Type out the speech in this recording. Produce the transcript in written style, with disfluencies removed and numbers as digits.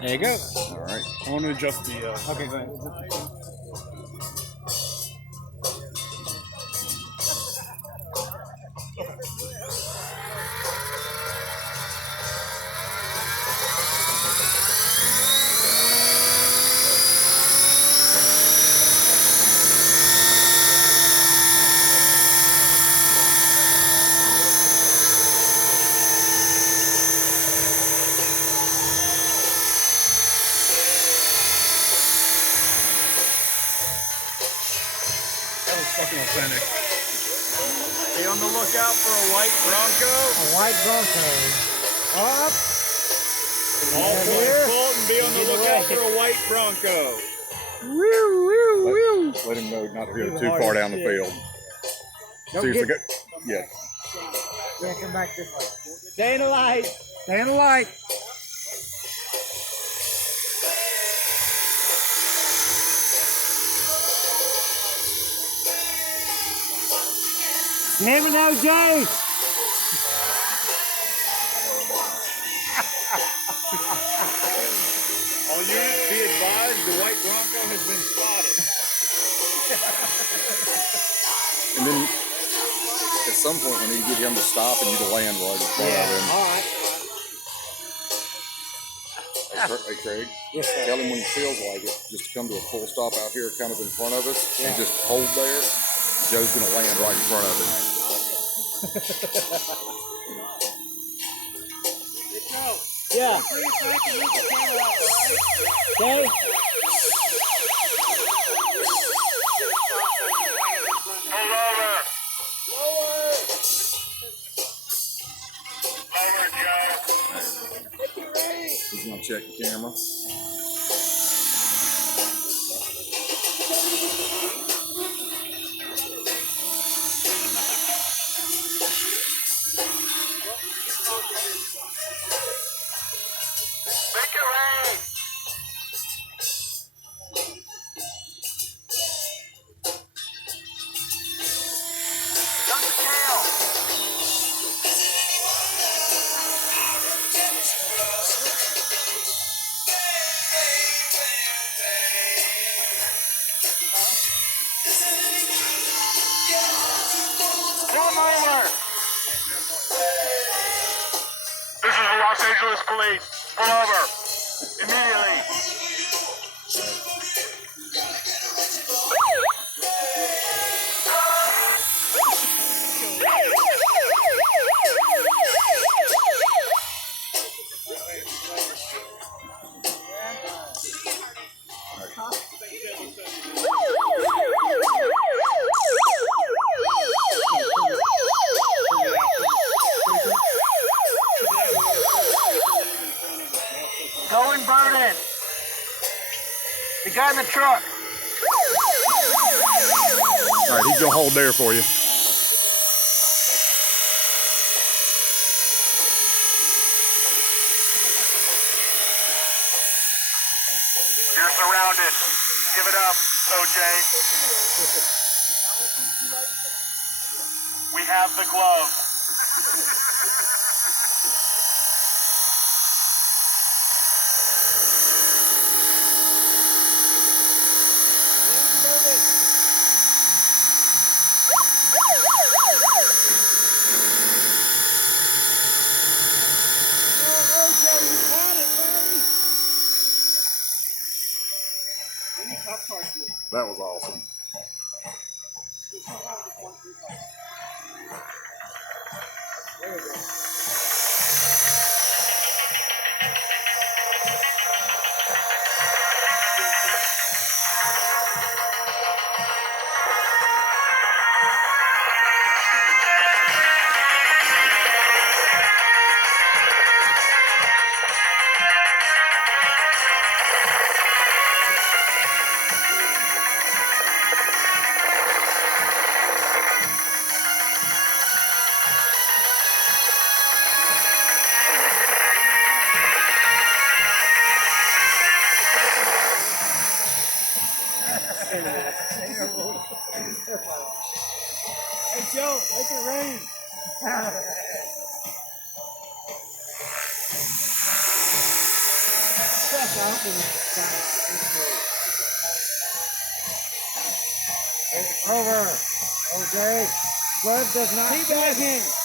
There you go. All right. I want to adjust the. Okay, go ahead. That was fucking authentic. Be on the lookout for a white Bronco. A white Bronco. Up. All Here. points full, and be on the Either lookout way. for a white Bronco. Woo, woo, woo. Let him know not to go You're too hard far as down the shit. field. Don't See if get- we go. Yeah. Yeah, come back this way. Stay in the light. Stay in the light. Never know, Jay. All units, be advised, the white Bronco has been spotted. And then at some point we need to get him to stop and you to land right in front of him. All right. Hey, Craig. Yes, sir. Tell him when he feels like it, just to come to a full stop out here, kind of in front of us, and just hold there. Joe's gonna land right in front of him. Yeah. Okay. He's gonna check the camera. This is the Los Angeles Police. Pull over. Immediately. Going Burden. The guy in the truck. All right, he's gonna hold there for you. You're surrounded. Give it up, OJ. We have the glove. That was awesome. Hey, Joe, make it rain. Over. Okay. Glove does not. Teabagging.